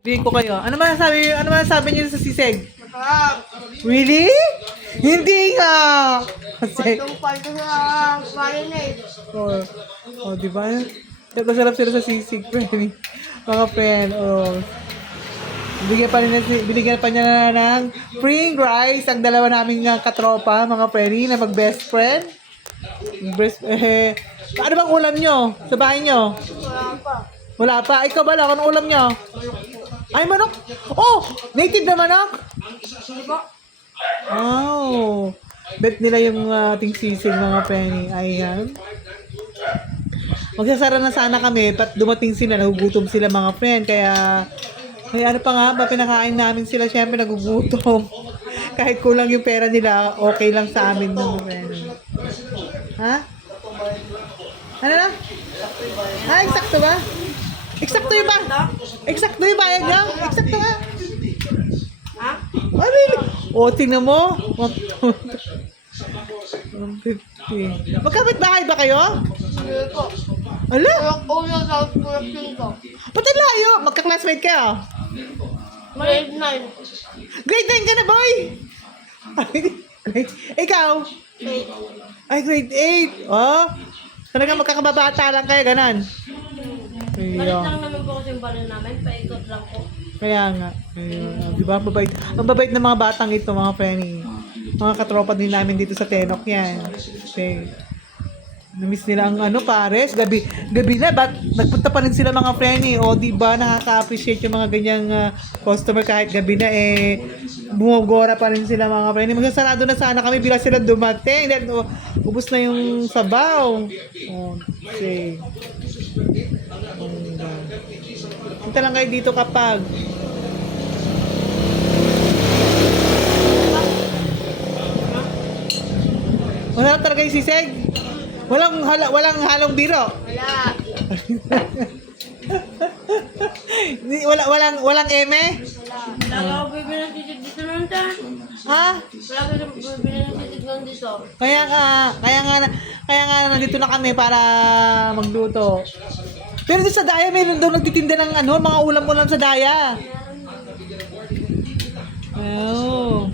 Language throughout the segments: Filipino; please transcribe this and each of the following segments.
Sabihin ko kayo. Ano man sabi niyo sa sisig? Masarap. Really? Hindi nga. Kasi, Palto sa marinade. di ba? Nagkasarap sila sa sisig, friend. Mga friend, Binigyan pa niya ng spring rice ang dalawa naming katropa, mga friend, na mag-best friend. Ano bang ulam nyo sa bahay nyo? Wala pa. Wala pa. Ikaw ba lang? Anong ulam nyo? Ay, manok! Oh! Native na manok? Oh! Bet nila yung ating sisig, mga penny. Ayan. Magsasara na sana kami, pat dumating sila, nagugutom sila, mga friend. Kaya ano pa nga ba, pinakain namin sila, syempre nagugutom. Kahit kulang yung pera nila, okay lang sa amin, mga friend. Ha? Ano na? Eksakto ba? Eksakto yung ba? Eksakto yung bayad nyo? Eksakto ba? Ha? Ay, really? O, tingnan mo. 150. Magkapit bahay ba kayo? Hindi po. Ala? Ulo sa production ko. Ba't ang layo? Magka-classmate kayo? Grade 9. Grade 9 ka na, boy! Ikaw? 8. Ay, grade 8. Oh, talagang magkakababata lang kayo, ganon. Balik lang naman po kasi yung baril namin. Paikot lang po. Kaya nga. Ayun. Di ba? Ang babait ng mga batang ito, mga Frenny. Mga katropa din namin dito sa Tenok yan. Kasi, namiss nila ang pares. Gabi na, nagpunta pa rin sila, mga Frenny. O, di ba, nakaka-appreciate yung mga ganyang customer kahit gabi na, bumugora pa rin sila, mga Frenny. Magsasarado na sana kami bila sila dumating. Dahil, ubos na yung sabaw. Okay. Punta lang kayo dito kapag masarap talaga yung sisig. Walang halong biro. Wala. Walang eme. Wala ako bibili ng titig dito nun, tan. Ha? Wala ako bibili ng titig nun dito. Kaya nga nandito na kami para magluto. Pero doon sa Daya, mayroon daw nagtitinda ng mga ulam-ulam sa Daya. Oh.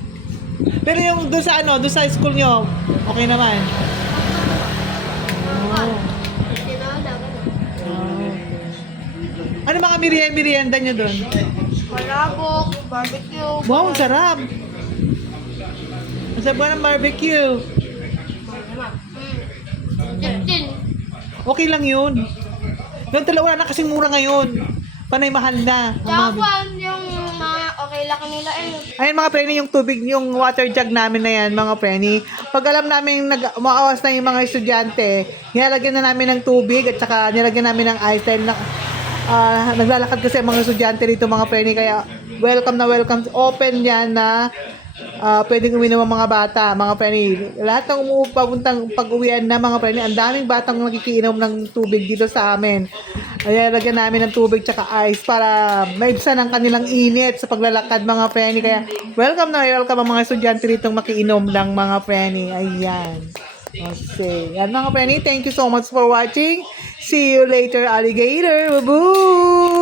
Pero yung doon sa school nyo, okay naman. Ano mga merienda nyo doon? Palabok, barbecue. Wow, ang sarap. Ang sarap ng barbecue. 15. Okay lang yun. Yung wala na kasing mura ngayon. Panay mahal na. Tsaka yung mga okay lang nila Ayun, mga preni, yung tubig, yung water jug namin na yan, mga preni. Pag alam namin umaawas na yung mga estudyante, nilalagyan na namin ng tubig at saka nilalagyan namin ng ice dahil naglalakad kasi ang mga estudyante dito, mga preni. Kaya welcome na welcome. Open yan na pwedeng uminom ang mga bata, mga preni. Lahat ng papuntang pag-uwian na, mga preni, ang daming batang nakikiinom ng tubig dito sa amin. Kaya lagyan namin ng tubig tsaka ice para maibsan ang kanilang init sa paglalakad, mga preni. Kaya welcome na welcome ang mga estudyante rito makiinom lang, mga preni. Ayan. Okay. Yan, mga preni, thank you so much for watching. See you later, alligator. Boo!